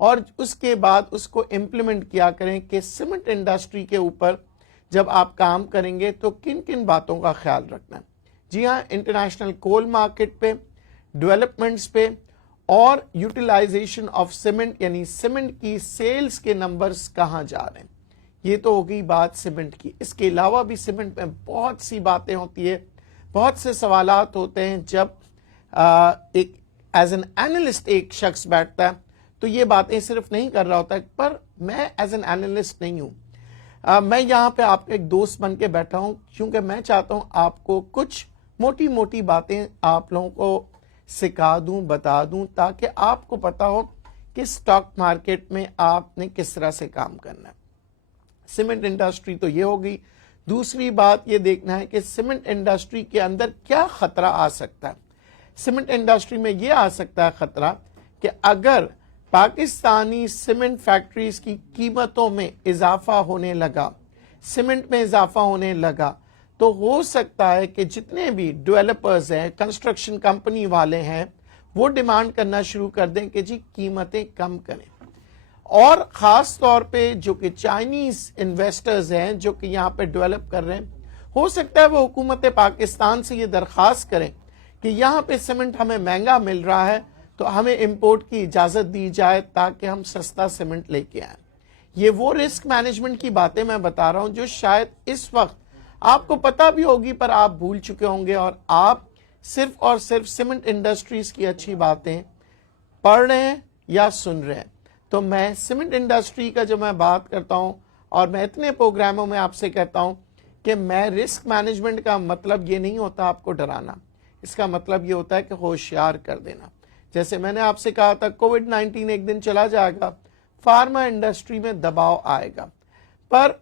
اور اس کے بعد اس کو امپلیمنٹ کیا کریں کہ سیمنٹ انڈسٹری کے اوپر جب آپ کام کریں گے تو کن کن باتوں کا خیال رکھنا ہے. جی ہاں, انٹرنیشنل کول مارکیٹ پہ, ڈیولپمنٹس پہ, اور یوٹیلائزیشن آف سیمنٹ, یعنی سیمنٹ کی سیلز کے نمبرز کہاں جا رہے ہیں. یہ تو ہو گئی بات سیمنٹ کی. اس کے علاوہ بھی سیمنٹ میں بہت سی باتیں ہوتی ہے, بہت سے سوالات ہوتے ہیں. جب ایک ایز این اینالسٹ ایک شخص بیٹھتا ہے تو یہ باتیں صرف نہیں کر رہا ہوتا ہے, پر میں ایز این اینالسٹ نہیں ہوں. میں یہاں پہ آپ کا ایک دوست بن کے بیٹھا ہوں, کیونکہ میں چاہتا ہوں آپ کو کچھ موٹی موٹی باتیں آپ لوگوں کو سکھا دوں, بتا دوں, تاکہ آپ کو پتا ہو کہ اسٹاک مارکیٹ میں آپ نے کس طرح سے کام کرنا ہے. سیمنٹ انڈسٹری تو یہ ہوگی. دوسری بات یہ دیکھنا ہے کہ سیمنٹ انڈسٹری کے اندر کیا خطرہ آ سکتا ہے. سیمنٹ انڈسٹری میں یہ آ سکتا ہے خطرہ کہ اگر پاکستانی سیمنٹ فیکٹریز کی قیمتوں میں اضافہ ہونے لگا, سیمنٹ میں اضافہ ہونے لگا, تو ہو سکتا ہے کہ جتنے بھی ڈیولپرز ہیں, کنسٹرکشن کمپنی والے ہیں, وہ ڈیمانڈ کرنا شروع کر دیں کہ جی قیمتیں کم کریں. اور خاص طور پہ جو کہ چائنیز انویسٹرز ہیں جو کہ یہاں پہ ڈیولپ کر رہے ہیں, ہو سکتا ہے وہ حکومت پاکستان سے یہ درخواست کریں کہ یہاں پہ سیمنٹ ہمیں مہنگا مل رہا ہے تو ہمیں امپورٹ کی اجازت دی جائے تاکہ ہم سستا سیمنٹ لے کے آئیں. یہ وہ رسک مینجمنٹ کی باتیں میں بتا رہا ہوں جو شاید اس وقت آپ کو پتا بھی ہوگی پر آپ بھول چکے ہوں گے, اور آپ صرف اور صرف سیمنٹ انڈسٹریز کی اچھی باتیں پڑھ رہے ہیں یا سن رہے ہیں. تو میں سیمنٹ انڈسٹری کا جو میں بات کرتا ہوں, اور میں اتنے پروگراموں میں آپ سے کہتا ہوں کہ میں رسک مینجمنٹ کا مطلب یہ نہیں ہوتا آپ کو ڈرانا, اس کا مطلب یہ ہوتا ہے کہ ہوشیار کر دینا. جیسے میں نے آپ سے کہا تھا کووڈ-19 ایک دن چلا جائے گا, فارما انڈسٹری میں دباؤ آئے گا, پر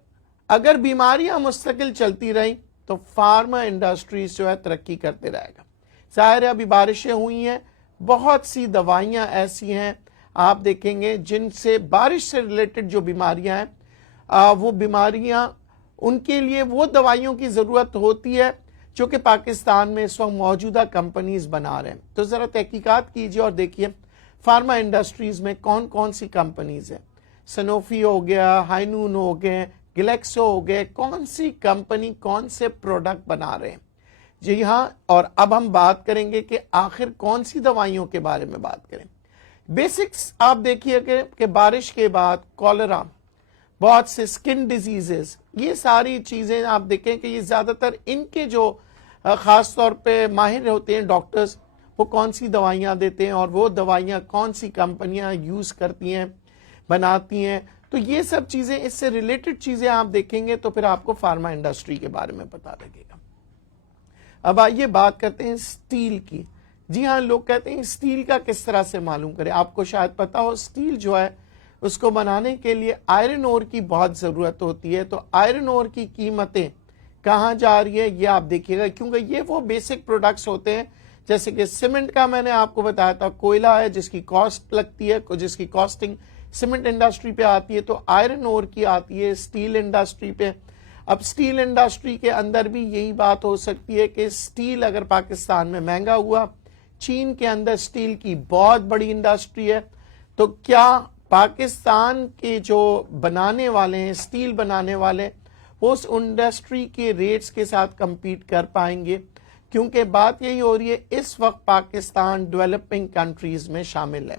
اگر بیماریاں مستقل چلتی رہیں تو فارما انڈسٹریز جو ہے ترقی کرتے رہے گا. ظاہر ہے ابھی بارشیں ہوئی ہیں, بہت سی دوائیاں ایسی ہیں آپ دیکھیں گے جن سے بارش سے ریلیٹڈ جو بیماریاں ہیں, وہ بیماریاں ان کے لیے وہ دوائیوں کی ضرورت ہوتی ہے جو کہ پاکستان میں اس وقت موجودہ کمپنیز بنا رہے ہیں. تو ذرا تحقیقات کیجئے اور دیکھیے فارما انڈسٹریز میں کون کون سی کمپنیز ہیں. سنوفی ہو گیا, ہائنون ہو گئے, گلیکسو ہو گئے, کون سی کمپنی کون سے پروڈکٹ بنا رہے ہیں. جی ہاں, اور اب ہم بات کریں گے کہ آخر کون سی دوائیوں کے بارے میں بات کریں. بیسکس آپ دیکھیے کہ بارش کے بعد کولرا, بہت سے سکن ڈیزیزز, یہ ساری چیزیں آپ دیکھیں کہ یہ زیادہ تر ان کے جو خاص طور پہ ماہر ہوتے ہیں ڈاکٹرز, وہ کون سی دوائیاں دیتے ہیں اور وہ دوائیاں کون سی کمپنیاں یوز کرتی ہیں, بناتی ہیں. تو یہ سب چیزیں, اس سے ریلیٹڈ چیزیں آپ دیکھیں گے تو پھر آپ کو فارما انڈسٹری کے بارے میں پتا لگے گا. اب آئیے بات کرتے ہیں سٹیل کی. جی ہاں, لوگ کہتے ہیں سٹیل کا کس طرح سے معلوم کریں. آپ کو شاید پتا ہو سٹیل جو ہے اس کو بنانے کے لیے آئرن اور کی بہت ضرورت ہوتی ہے. تو آئرن اور کی قیمتیں کہاں جا رہی ہے یہ آپ دیکھیے گا, کیونکہ یہ وہ بیسک پروڈکٹس ہوتے ہیں. جیسے کہ سیمنٹ کا میں نے آپ کو بتایا تھا کوئلہ ہے جس کی کاسٹ لگتی ہے, جس کی کاسٹنگ سیمنٹ انڈسٹری پہ آتی ہے, تو آئرن اور کی آتی ہے سٹیل انڈسٹری پہ. اب سٹیل انڈسٹری کے اندر بھی یہی بات ہو سکتی ہے کہ سٹیل اگر پاکستان میں مہنگا ہوا, چین کے اندر سٹیل کی بہت بڑی انڈسٹری ہے, تو کیا پاکستان کے جو بنانے والے ہیں, سٹیل بنانے والے, وہ اس انڈسٹری کے ریٹس کے ساتھ کمپیٹ کر پائیں گے. کیونکہ بات یہی ہو رہی ہے اس وقت پاکستان ڈیولپنگ کنٹریز میں شامل ہے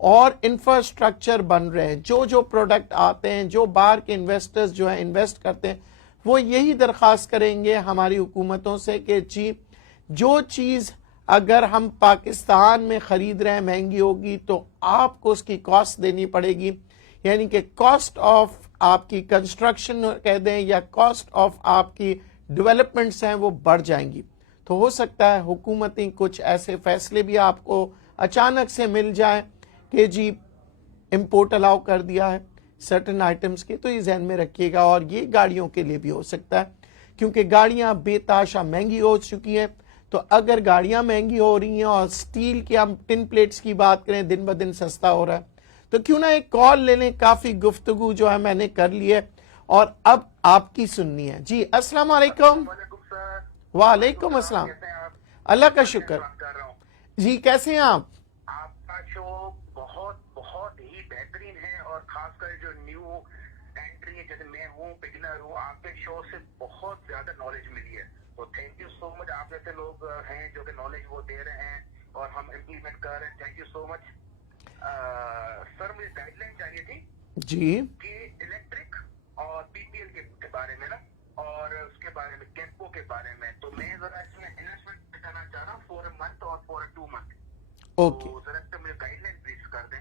اور انفراسٹرکچر بن رہے ہیں. جو پروڈکٹ آتے ہیں, جو باہر کے انویسٹرز جو ہیں انویسٹ کرتے ہیں, وہ یہی درخواست کریں گے ہماری حکومتوں سے کہ جی جو چیز اگر ہم پاکستان میں خرید رہے ہیں مہنگی ہوگی تو آپ کو اس کی کاسٹ دینی پڑے گی. یعنی کہ کاسٹ آف آپ کی کنسٹرکشن کہہ دیں یا کاسٹ آف آپ کی ڈیولپمنٹس ہیں وہ بڑھ جائیں گی. تو ہو سکتا ہے حکومتیں کچھ ایسے فیصلے بھی آپ کو اچانک سے مل جائیں کہ جی امپورٹ الاؤ کر دیا ہے سرٹن آئٹمز کے. تو یہ ذہن میں رکھیے گا, اور یہ گاڑیوں کے لیے بھی ہو سکتا ہے کیونکہ گاڑیاں بے تحاشا مہنگی ہو چکی ہیں. تو اگر گاڑیاں مہنگی ہو رہی ہیں اور سٹیل کی ہم ٹن پلیٹس کی بات کریں دن بدن سستا ہو رہا ہے, تو کیوں نہ ایک کال لے لیں. کافی گفتگو جو ہے میں نے کر لی ہے اور اب آپ کی سننی ہے. جی السلام علیکم. وعلیکم السلام. اللہ کا شکر. جی کیسے ہیں آپ؟ آپ کا شو بہت ہی بہترین خاص کر جو نیو اینٹری ہے جیسے میں ہوں بگنر ہوں, آپ کے شو سے بہت زیادہ نالج ملی ہے. تو تھینک یو سو مچ. آپ جیسے لوگ ہیں جو کہ نالج وہ دے رہے ہیں اور ہم امپلیمنٹ کر رہے ہیں. تھینک یو سو مچ. سر مجھے گائیڈ لائن چاہیے تھی جی کہ الیکٹرک اور پی پی ایل کے بارے میں نا, اور اس کے بارے میں کیمپو کے بارے میں. تو میں ذرا اس میں انویسٹمنٹ کرنا چاہ رہا ہوں فور اے منتھ اور فور اے 2 month. اوکے. تو ذرا سے مجھے گائیڈ لائن پلیز کر دیں.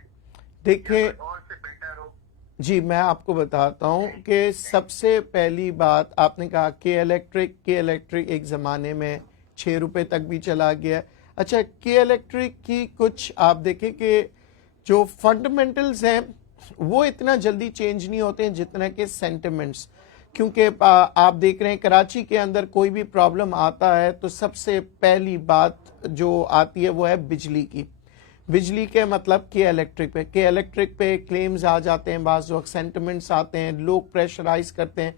دیکھیں اور سے بیٹر ہو. جی میں آپ کو بتاتا ہوں کہ سب سے پہلی بات آپ نے کہا کہ الیکٹرک ایک زمانے میں 6 روپے تک بھی چلا گیا. اچھا, کے الیکٹرک کی کچھ آپ دیکھیں کہ جو فنڈامنٹلز ہیں وہ اتنا جلدی چینج نہیں ہوتے ہیں جتنا کہ سینٹیمنٹس, کیونکہ آپ دیکھ رہے ہیں کراچی کے اندر کوئی بھی پرابلم آتا ہے تو سب سے پہلی بات جو آتی ہے وہ ہے بجلی کی. بجلی کے مطلب کے الیکٹرک پہ کلیمز آ جاتے ہیں, بعض وقت سینٹیمنٹس آتے ہیں, لوگ پریشرائز کرتے ہیں.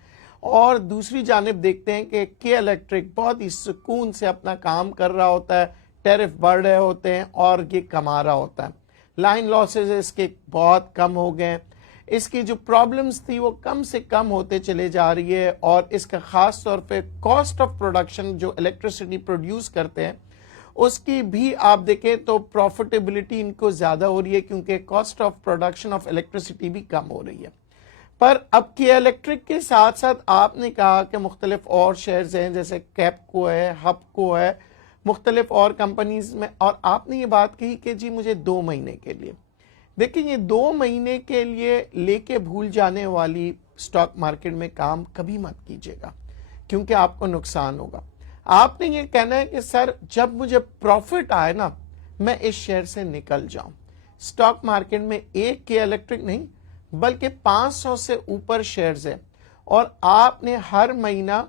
اور دوسری جانب دیکھتے ہیں کہ کے الیکٹرک بہت ہی سکون سے اپنا کام کر رہا ہوتا ہے, ٹیرف بڑھ رہے ہوتے ہیں اور یہ کما رہا ہوتا ہے. لائن لاسز اس کے بہت کم ہو گئے. اس کی جو پرابلمز تھی وہ کم سے کم ہوتے چلے جا رہی ہے, اور اس کا خاص طور پہ کاسٹ آف پروڈکشن جو الیکٹریسٹی پروڈیوس کرتے ہیں اس کی بھی آپ دیکھیں تو پروفیٹیبلٹی ان کو زیادہ ہو رہی ہے, کیونکہ cost of production of electricity بھی کم ہو رہی ہے. پر اب کے الیکٹرک کے ساتھ ساتھ آپ نے کہا کہ مختلف اور شیئرز ہیں جیسے کیپکو ہے, ہپکو ہے, مختلف اور کمپنیز میں. اور آپ نے یہ بات کہی کہ جی مجھے 2 مہینے کے لیے. دیکھیں یہ 2 مہینے کے لیے لے کے بھول جانے والی سٹاک مارکیٹ میں کام کبھی مت کیجیے گا, کیونکہ آپ کو نقصان ہوگا. آپ نے یہ کہنا ہے کہ سر جب مجھے پروفٹ آئے نا میں اس شیئر سے نکل جاؤں. سٹاک مارکیٹ میں ایک کے الیکٹرک نہیں بلکہ 500 سے اوپر شیئرز ہیں, اور آپ نے ہر مہینہ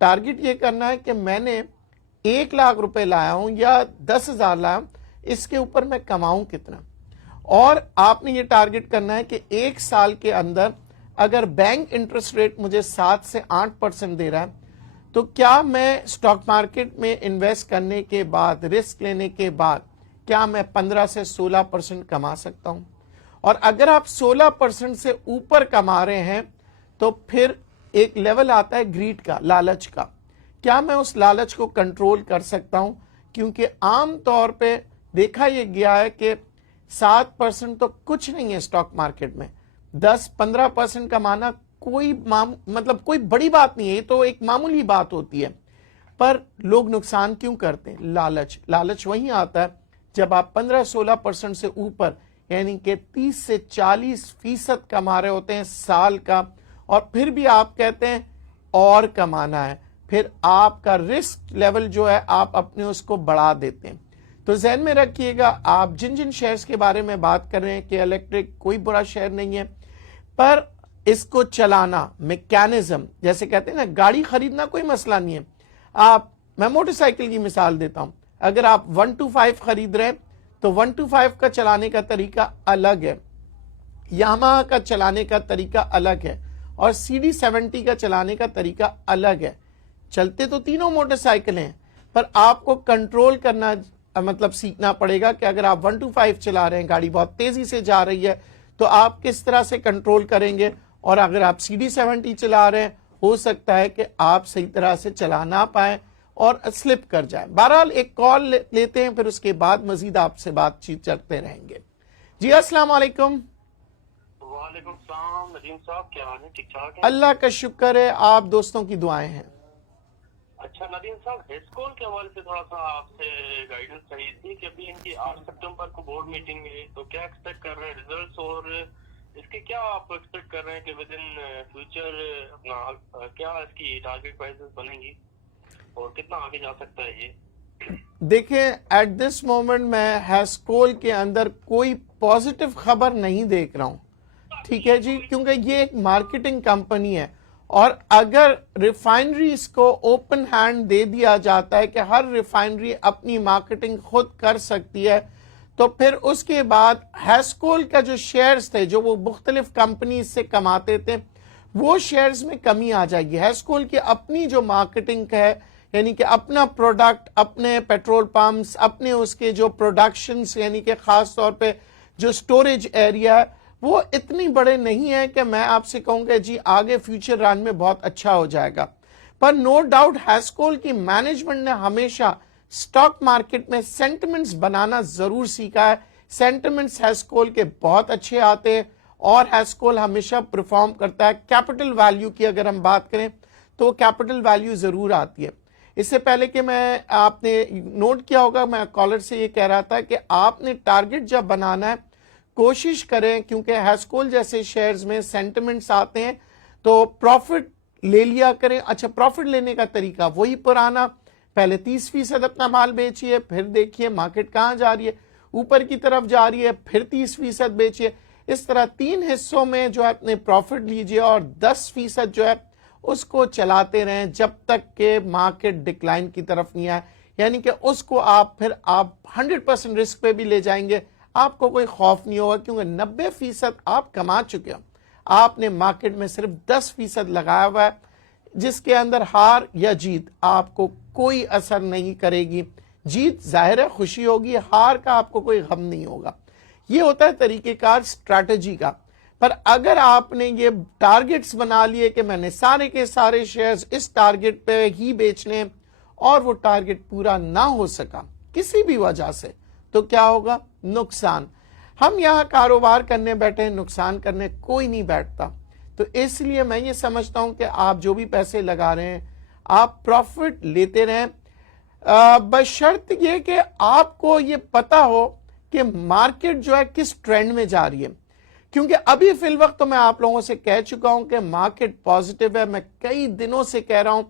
ٹارگٹ یہ کرنا ہے کہ میں نے 1 لاکھ روپے لایا ہوں یا 10,000 لایا ہوں, اس کے اوپر میں کماؤں کتنا. اور آپ نے یہ ٹارگٹ کرنا ہے کہ 1 سال کے اندر اگر بینک انٹرسٹ ریٹ مجھے 7 سے 8% دے رہا ہے تو کیا میں سٹاک مارکیٹ میں انویسٹ کرنے کے بعد, رسک لینے کے بعد, کیا میں 15 سے 16% کما سکتا ہوں. اور اگر آپ 16% سے اوپر کما رہے ہیں تو پھر ایک لیول آتا ہے گریڈ کا, لالچ کا. کیا میں اس لالچ کو کنٹرول کر سکتا ہوں, کیونکہ عام طور پہ دیکھا یہ گیا ہے کہ 7% تو کچھ نہیں ہے سٹاک مارکیٹ میں. 10-15% کمانا کوئی کوئی بڑی بات نہیں ہے, یہ تو ایک معمولی بات ہوتی ہے. پر لوگ نقصان کیوں کرتے ہیں؟ لالچ وہیں آتا ہے جب آپ 15-16% سے اوپر یعنی کہ 30 سے 40% کما رہے ہوتے ہیں سال کا, اور پھر بھی آپ کہتے ہیں اور کمانا ہے. پھر آپ کا رسک لیول جو ہے آپ اپنے اس کو بڑھا دیتے ہیں. تو ذہن میں رکھیے گا آپ جن شیئرز کے بارے میں بات کر رہے ہیں کہ الیکٹرک کوئی برا شیئر نہیں ہے, پر اس کو چلانا میکینزم, جیسے کہتے ہیں نا گاڑی خریدنا کوئی مسئلہ نہیں ہے. میں موٹر سائیکل کی مثال دیتا ہوں. اگر آپ 125 خرید رہے ہیں تو 125 کا چلانے کا طریقہ الگ ہے, یاماہا کا چلانے کا طریقہ الگ ہے, اور CD70 کا چلانے کا طریقہ الگ ہے. چلتے تو تینوں موٹر سائیکل ہیں, پر آپ کو کنٹرول کرنا سیکھنا پڑے گا کہ اگر آپ 125 چلا رہے ہیں, گاڑی بہت تیزی سے جا رہی ہے, تو آپ کس طرح سے کنٹرول کریں گے. اور اگر آپ CD70 چلا رہے ہیں ہو سکتا ہے کہ آپ صحیح طرح سے چلا نہ پائیں اور سلپ کر جائیں. بہرحال ایک کال لیتے ہیں, پھر اس کے بعد مزید آپ سے بات چیت کرتے رہیں گے. جی السلام علیکم. وعلیکم السلام ندیم صاحب, کیا حال ہے؟ ٹھیک ٹھاک ہے, اللہ کا شکر ہے, آپ دوستوں کی دعائیں ہیں. اچھا ندیم صاحب, ہیسکول کے حوالے سے تھوڑا سا آپ سے گائیڈنس چاہیے تھی کہ ابھی ان کی 8 ستمبر کو بورڈ میٹنگ ہے, تو کیا ایکسپیکٹ کر رہے ہیں ریزلٹس, اور اس کے کیا آپ ایکسپیکٹ کر رہے ہیں کہ ود ان فیوچر اپنا کیا اس کی ٹارگیٹ پرائسز بنیں گی اور کتنا آگے جا سکتا ہے یہ؟ دیکھیں ایٹ دس مومنٹ میں ہیسکول کے اندر کوئی پازیٹیو خبر نہیں دیکھ رہا ہوں, ٹھیک ہے جی, کیونکہ یہ ایک مارکیٹنگ کمپنی ہے, اور اگر ریفائنریز کو اوپن ہینڈ دے دیا جاتا ہے کہ ہر ریفائنری اپنی مارکیٹنگ خود کر سکتی ہے, تو پھر اس کے بعد ہیسکول کا جو شیئرز تھے جو وہ مختلف کمپنیز سے کماتے تھے وہ شیئرز میں کمی آ جائے گی. ہیسکول کی اپنی جو مارکیٹنگ ہے, یعنی کہ اپنا پروڈکٹ, اپنے پیٹرول پمپس, اپنے اس کے جو پروڈکشنز, یعنی کہ خاص طور پہ جو سٹوریج ایریا ہے وہ اتنی بڑے نہیں ہیں کہ میں آپ سے کہوں کہ جی آگے فیوچر رن میں بہت اچھا ہو جائے گا. پر نو ڈاؤٹ ہیسکول کی مینجمنٹ نے ہمیشہ سٹاک مارکیٹ میں سینٹیمنٹس بنانا ضرور سیکھا ہے. سینٹیمنٹس ہیسکول کے بہت اچھے آتے ہیں اور ہیسکول ہمیشہ پرفارم کرتا ہے. کیپٹل ویلیو کی اگر ہم بات کریں تو کیپٹل ویلیو ضرور آتی ہے. اس سے پہلے کہ آپ نے نوٹ کیا ہوگا میں کالر سے یہ کہہ رہا تھا کہ آپ نے ٹارگٹ جب بنانا ہے کوشش کریں, کیونکہ ہیسکول جیسے شیئرز میں سینٹیمنٹس آتے ہیں تو پروفٹ لے لیا کریں. اچھا پروفٹ لینے کا طریقہ وہی پرانا, پہلے 30% اپنا مال بیچیے, پھر دیکھیے مارکیٹ کہاں جا رہی ہے, اوپر کی طرف جا رہی ہے, پھر 30% بیچیے. اس طرح 3 حصوں میں جو ہے اپنے پروفٹ لیجیے اور 10% جو ہے اس کو چلاتے رہیں جب تک کہ مارکیٹ ڈکلائن کی طرف نہیں آئے. یعنی کہ اس کو آپ 100% رسک پہ بھی لے جائیں گے, آپ کو کوئی خوف نہیں ہوگا, کیونکہ 90% آپ کما چکے ہو. آپ نے مارکیٹ میں صرف 10% لگایا ہوا ہے جس کے اندر ہار یا جیت آپ کو کوئی اثر نہیں کرے گی. جیت ظاہر ہے خوشی ہوگی, ہار کا آپ کو کوئی غم نہیں ہوگا. یہ ہوتا ہے طریقہ کار اسٹریٹجی کا. پر اگر آپ نے یہ ٹارگٹس بنا لیے کہ میں نے سارے کے سارے شیئرز اس ٹارگٹ پہ ہی بیچنے اور وہ ٹارگٹ پورا نہ ہو سکا کسی بھی وجہ سے, تو کیا ہوگا؟ نقصان. ہم یہاں کاروبار کرنے بیٹھے ہیں, نقصان کرنے کوئی نہیں بیٹھتا. تو اس لیے میں یہ سمجھتا ہوں کہ آپ جو بھی پیسے لگا رہے ہیں آپ پروفٹ لیتے رہیں, بشرط یہ کہ آپ کو یہ پتا ہو کہ مارکیٹ جو ہے کس ٹرینڈ میں جا رہی ہے. کیونکہ ابھی فی الوقت تو میں آپ لوگوں سے کہہ چکا ہوں کہ مارکیٹ پازیٹیو ہے, میں کئی دنوں سے کہہ رہا ہوں.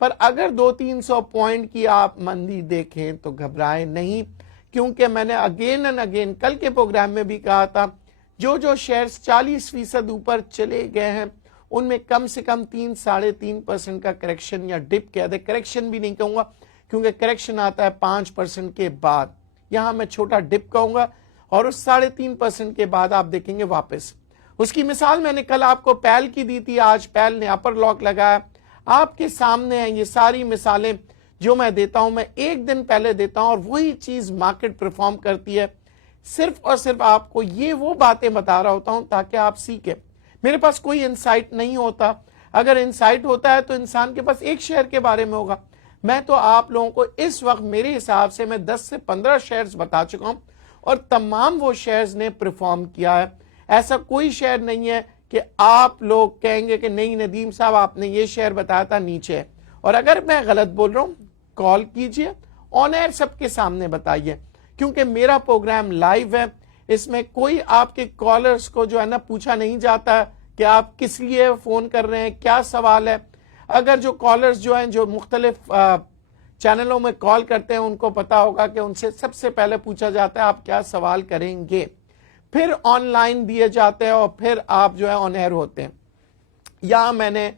پر اگر 200-300 پوائنٹ کی آپ مندی دیکھیں تو گھبرائیں نہیں, کیونکہ میں نے اگین اینڈ اگین کل کے پروگرام میں بھی کہا تھا جو شیئرز 40% اوپر چلے گئے ہیں ان میں کم سے کم 3-3.5% کا کریکشن یا ڈپ کہہ دے, کریکشن بھی نہیں کہوں گا کیونکہ کریکشن آتا ہے 5% کے بعد, یہاں میں چھوٹا ڈپ کہوں گا, اور اس 3.5% کے بعد آپ دیکھیں گے واپس. اس کی مثال میں نے کل آپ کو پیل کی دی تھی, آج پیل نے اپر لاک لگایا. آپ کے سامنے ہیں یہ ساری مثالیں جو میں دیتا ہوں, میں ایک دن پہلے دیتا ہوں اور وہی چیز مارکیٹ پرفارم کرتی ہے. صرف اور صرف آپ کو یہ وہ باتیں بتا رہا ہوتا ہوں تاکہ آپ سیکھیں. میرے پاس کوئی انسائٹ نہیں ہوتا, اگر انسائٹ ہوتا ہے تو انسان کے پاس ایک شیئر کے بارے میں ہوگا. میں تو آپ لوگوں کو اس وقت میرے حساب سے میں 10 سے 15 شیئرز بتا چکا ہوں اور تمام وہ شیئرز نے پرفارم کیا ہے. ایسا کوئی شیئر نہیں ہے کہ آپ لوگ کہیں گے کہ نہیں ندیم صاحب آپ نے یہ شیئر بتایا تھا نیچے ہے. اور اگر میں غلط بول رہا ہوں کال کیجئے, آن ایئر سب کے سامنے بتائیے, کیونکہ میرا پروگرام لائیو ہے. اس میں کوئی آپ کے کالرز کو جو ہے نا پوچھا نہیں جاتا کہ آپ کس لیے فون کر رہے ہیں, کیا سوال ہے. اگر جو کالرز جو ہیں جو مختلف چینلوں میں کال کرتے ہیں ان کو پتا ہوگا کہ ان سے سب سے پہلے پوچھا جاتا ہے آپ کیا سوال کریں گے, پھر آن لائن دیے جاتے ہیں اور پھر آپ جو ہے آن ایئر ہوتے ہیں. یہاں میں نے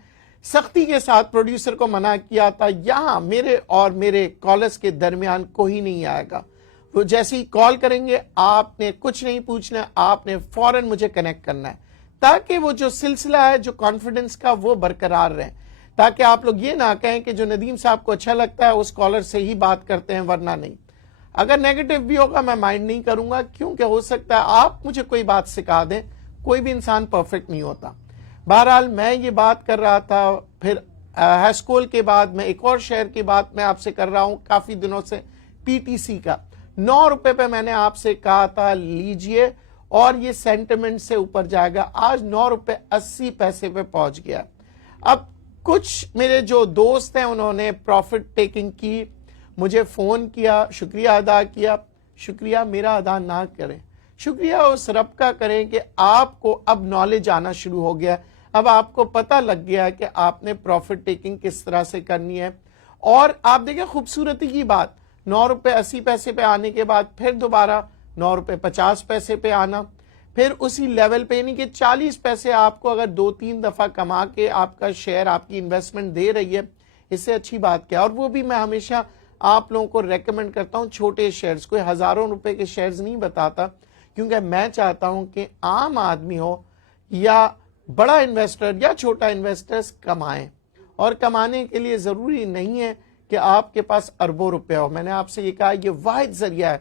سختی کے ساتھ پروڈیوسر کو منع کیا تھا, یہاں میرے اور میرے کالرز کے درمیان کوئی نہیں آئے گا. وہ جیسے ہی کال کریں گے آپ نے کچھ نہیں پوچھنا, آپ نے فوراً مجھے کنیکٹ کرنا ہے تاکہ وہ جو سلسلہ ہے جو کانفیڈنس کا وہ برقرار رہے, تاکہ آپ لوگ یہ نہ کہیں کہ جو ندیم صاحب کو اچھا لگتا ہے اس کالر سے ہی بات کرتے ہیں ورنہ نہیں. اگر نیگیٹو بھی ہوگا میں مائنڈ نہیں کروں گا, کیونکہ ہو سکتا ہے آپ مجھے کوئی بات سکھا دیں, کوئی بھی انسان پرفیکٹ نہیں ہوتا. بہرحال میں یہ بات کر رہا تھا, پھر ہیسکول کے بعد میں ایک اور شیئر کی بات میں آپ سے کر رہا ہوں کافی دنوں سے, پی ٹی سی کا. 9 روپے پہ میں نے آپ سے کہا تھا لیجئے اور یہ سینٹیمنٹ سے اوپر جائے گا. آج 9 روپے 80 پیسے پہ پہنچ گیا. اب کچھ میرے جو دوست ہیں انہوں نے پروفٹ ٹیکنگ کی, مجھے فون کیا, شکریہ ادا کیا. شکریہ میرا ادا نہ کریں, شکریہ اس رب کا کریں کہ آپ کو اب نالج آنا شروع ہو گیا. اب آپ کو پتہ لگ گیا کہ آپ نے پروفٹ ٹیکنگ کس طرح سے کرنی ہے. اور آپ دیکھیں خوبصورتی کی بات, 9 روپے 80 پیسے پہ آنے کے بعد پھر دوبارہ 9 روپے 50 پیسے پہ آنا, پھر اسی لیول پہ, یعنی کہ 40 پیسے آپ کو اگر 2-3 دفعہ کما کے آپ کا شیئر آپ کی انویسٹمنٹ دے رہی ہے, اس سے اچھی بات کیا. اور وہ بھی میں ہمیشہ آپ لوگوں کو ریکمینڈ کرتا ہوں چھوٹے شیئرز, کوئی ہزاروں روپے کے شیئرز نہیں بتاتا, کیونکہ میں چاہتا ہوں کہ عام آدمی ہو یا بڑا انویسٹر یا چھوٹا انویسٹرز کمائیں, اور کمانے کے لیے ضروری نہیں ہے کہ آپ کے پاس اربوں روپے ہو. میں نے آپ سے یہ کہا یہ واحد ذریعہ ہے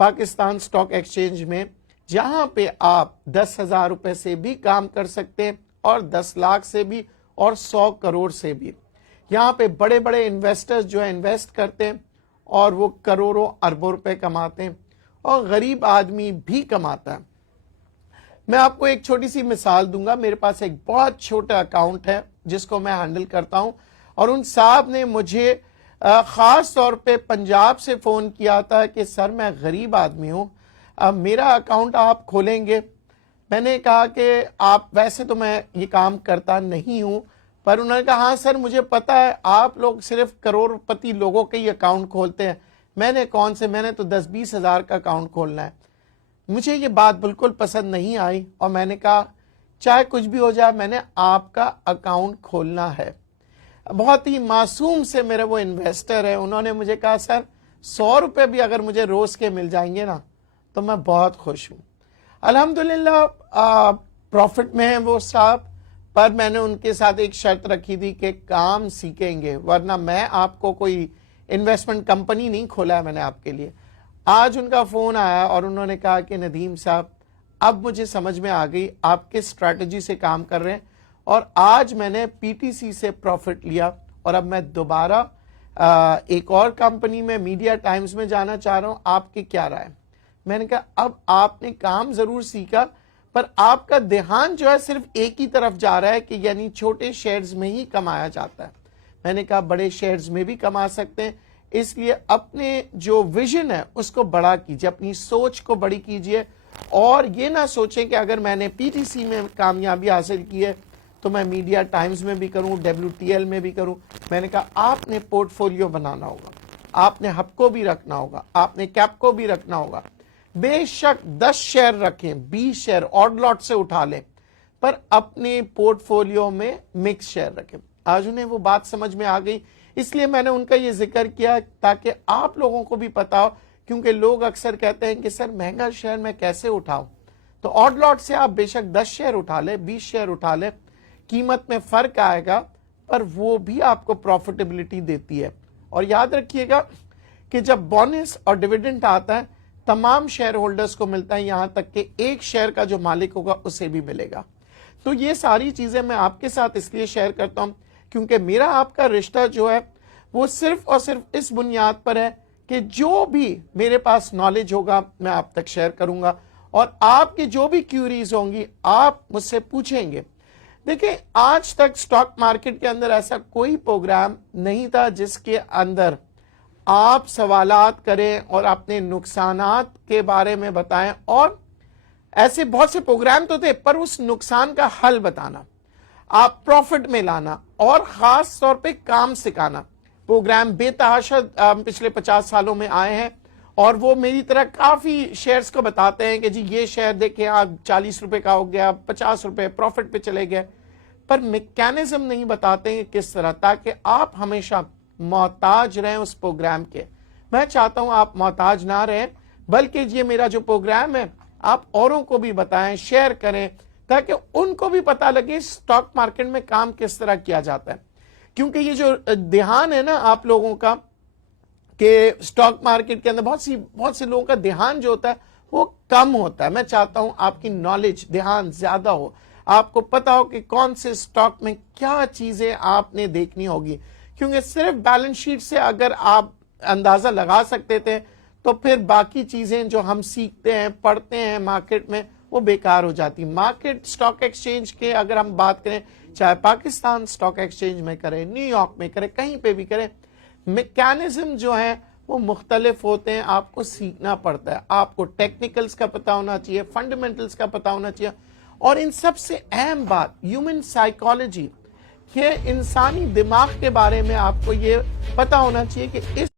پاکستان سٹاک ایکسچینج میں جہاں پہ آپ 10,000 روپے سے بھی کام کر سکتے ہیں اور 10 لاکھ سے بھی اور 100 کروڑ سے بھی. یہاں پہ بڑے بڑے انویسٹرز جو ہے انویسٹ کرتے ہیں اور وہ کروڑوں اربوں روپے کماتے ہیں اور غریب آدمی بھی کماتا ہے. میں آپ کو ایک چھوٹی سی مثال دوں گا. میرے پاس ایک بہت چھوٹا اکاؤنٹ ہے جس کو میں ہینڈل کرتا ہوں, اور ان صاحب نے مجھے خاص طور پہ پنجاب سے فون کیا تھا کہ سر میں غریب آدمی ہوں, میرا اکاؤنٹ آپ کھولیں گے؟ میں نے کہا کہ آپ, ویسے تو میں یہ کام کرتا نہیں ہوں, پر انہوں نے کہا ہاں سر مجھے پتا ہے آپ لوگ صرف کروڑ پتی لوگوں کے ہی اکاؤنٹ کھولتے ہیں, میں نے کون سے, میں نے تو 10-20 ہزار کا اکاؤنٹ کھولنا ہے. مجھے یہ بات بالکل پسند نہیں آئی اور میں نے کہا چاہے کچھ بھی ہو جائے میں نے آپ کا اکاؤنٹ کھولنا ہے. بہت ہی معصوم سے میرے وہ انویسٹر ہے, انہوں نے مجھے کہا سر 100 روپے بھی اگر مجھے روز کے مل جائیں گے نا تو میں بہت خوش ہوں. الحمدللہ پروفٹ میں ہیں وہ صاحب, پر میں نے ان کے ساتھ ایک شرط رکھی تھی کہ کام سیکھیں گے, ورنہ میں آپ کو کوئی انویسٹمنٹ کمپنی نہیں کھولا ہے میں نے آپ کے لیے. آج ان کا فون آیا اور انہوں نے کہا کہ ندیم صاحب اب مجھے سمجھ میں آ گئی آپ کس اسٹریٹجی سے کام کر رہے ہیں, اور آج میں نے پی ٹی سی سے پروفٹ لیا اور اب میں دوبارہ ایک اور کمپنی میں میڈیا ٹائمز میں جانا چاہ رہا ہوں, آپ کی کیا رائے؟ میں نے کہا اب آپ نے کام ضرور سیکھا پر آپ کا دھیان جو ہے صرف ایک ہی طرف جا رہا ہے کہ یعنی چھوٹے شیئرز میں ہی کمایا جاتا ہے. میں نے کہا بڑے شیئرز میں بھی کما سکتے ہیں, اس لیے اپنے جو ویژن ہے اس کو بڑا کیجئے, اپنی سوچ کو بڑی کیجئے, اور یہ نہ سوچیں کہ اگر میں نے پی ٹی سی میں کامیابی حاصل کی ہے تو میں میڈیا ٹائمز میں بھی کروں, WTL میں بھی کروں. میں نے کہا آپ نے پورٹ فولیو بنانا ہوگا, آپ نے ہب کو بھی رکھنا ہوگا, آپ نے کیپ کو بھی رکھنا ہوگا. بے شک 10 شیئر رکھیں, 20 شیئر آڈ لاٹ سے اٹھا لیں, پر اپنے پورٹ فولیو میں مکس شیئر رکھیں. آج انہیں وہ بات سمجھ میں آ گئی, اس لیے میں نے ان کا یہ ذکر کیا تاکہ آپ لوگوں کو بھی پتا ہو, کیونکہ لوگ اکثر کہتے ہیں کہ سر مہنگا شیئر میں کیسے اٹھاؤں. تو آڈ لاٹ سے آپ بے شک 10 شیئر اٹھا لیں, 20 شیئر اٹھا لیں, قیمت میں فرق آئے گا پر وہ بھی آپ کو پروفیٹیبلٹی دیتی ہے. اور یاد رکھیے گا کہ جب بونس اور ڈیویڈنڈ آتا ہے تمام شیئر ہولڈرز کو ملتا ہے, یہاں تک کہ ایک شیئر کا جو مالک ہوگا اسے بھی ملے گا. تو یہ ساری چیزیں میں آپ کے ساتھ اس لیے شیئر کرتا ہوں کیونکہ میرا آپ کا رشتہ جو ہے وہ صرف اور صرف اس بنیاد پر ہے کہ جو بھی میرے پاس نالج ہوگا میں آپ تک شیئر کروں گا, اور آپ کی جو بھی کیوریز ہوں گی آپ مجھ سے پوچھیں گے. دیکھیں آج تک سٹاک مارکیٹ کے اندر ایسا کوئی پروگرام نہیں تھا جس کے اندر آپ سوالات کریں اور اپنے نقصانات کے بارے میں بتائیں, اور ایسے بہت سے پروگرام تو تھے پر اس نقصان کا حل بتانا, آپ پروفٹ میں لانا اور خاص طور پہ کام سکھانا. پروگرام بے تحاشا پچھلے 50 سالوں میں آئے ہیں, اور وہ میری طرح کافی شیئرز کو بتاتے ہیں کہ جی یہ شیئر دیکھیں آپ 40 روپے کا ہو گیا, 50 روپے پروفٹ پہ چلے گئے, پر میکینزم نہیں بتاتے ہیں کس طرح, تاکہ آپ ہمیشہ محتاج رہیں اس پروگرام کے. میں چاہتا ہوں آپ محتاج نہ رہیں, بلکہ یہ میرا جو پروگرام ہے آپ اوروں کو بھی بتائیں, شیئر کریں, تاکہ ان کو بھی پتا لگے اسٹاک مارکیٹ میں کام کس طرح کیا جاتا ہے. کیونکہ یہ جو دھیان ہے نا آپ لوگوں کا کہ اسٹاک مارکیٹ کے اندر بہت سے لوگوں کا دھیان جو ہوتا ہے وہ کم ہوتا ہے. میں چاہتا ہوں آپ کی نالج دھیان زیادہ ہو, آپ کو پتا ہو کہ کون سے اسٹاک میں کیا چیزیں آپ نے دیکھنی ہوگی, کیونکہ صرف بیلنس شیٹ سے اگر آپ اندازہ لگا سکتے تھے تو پھر باقی چیزیں جو ہم سیکھتے ہیں پڑھتے ہیں مارکیٹ میں وہ بیکار ہو جاتی. مارکیٹ اسٹاک ایکسچینج کے اگر ہم بات کریں, چاہے پاکستان اسٹاک ایکسچینج میں کریں, نیو یارک میں کریں, کہیں پہ بھی کریں, میکینزم جو ہیں وہ مختلف ہوتے ہیں, آپ کو سیکھنا پڑتا ہے. آپ کو ٹیکنیکلز کا پتہ ہونا چاہیے, فنڈامنٹلز کا پتہ ہونا چاہیے, اور ان سب سے اہم بات ہیومن سائیکالوجی, کہ انسانی دماغ کے بارے میں آپ کو یہ پتہ ہونا چاہیے کہ اس